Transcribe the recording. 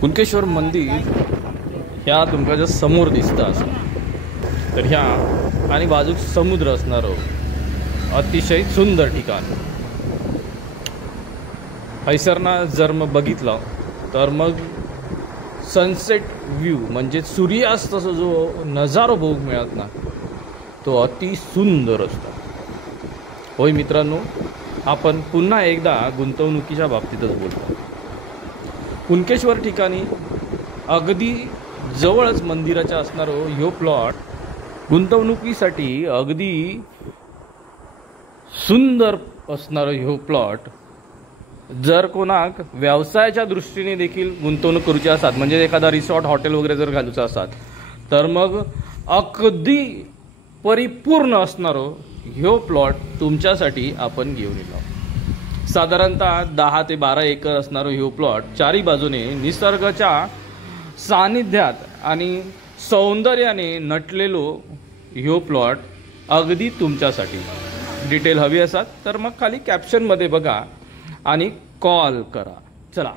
कुणकेश्वर मंदिर ह्या तुमका जर समोर दिसता असं तर ह्या आणि बाजूक समुद्र असणारं अतिशय सुंदर ठिकाण. हैसरना जर मग बघितलं तर मग सनसेट व्ह्यू म्हणजे सूर्यास्ताचा जो नजारा बघूक मिळत ना तो अति सुंदर असतो. होय मित्रांनो, आपण पुन्हा एकदा गुंतवणुकीच्या बाबतीतच बोलतो. कुणकेश्वर ठिकाणी अगदी जवळच मंदिराच्या असणारो ह्यो प्लॉट गुंतवणुकीसाठी अगदी सुंदर असणारो ह्यो प्लॉट जर कोणाक व्यवसायाच्या दृष्टीने देखील गुंतवणूक करूची असतात म्हणजे एखादा रिसॉर्ट हॉटेल वगैरे जर घालूचा असतात तर मग अगदी परिपूर्ण असणारो ह्यो प्लॉट तुमच्यासाठी आपण घेऊन येलो. साधारणतः 10 ते 12 एकर असणारो ह्यो प्लॉट चारी बाजूने निसर्गाच्या सानिध्यात आणि सौंदर्याने नटलेलो ह्यो प्लॉट अगदी तुमच्यासाठी. डिटेल हवी असतात तर मग खाली कॅप्शनमध्ये बघा आणि कॉल करा. चला.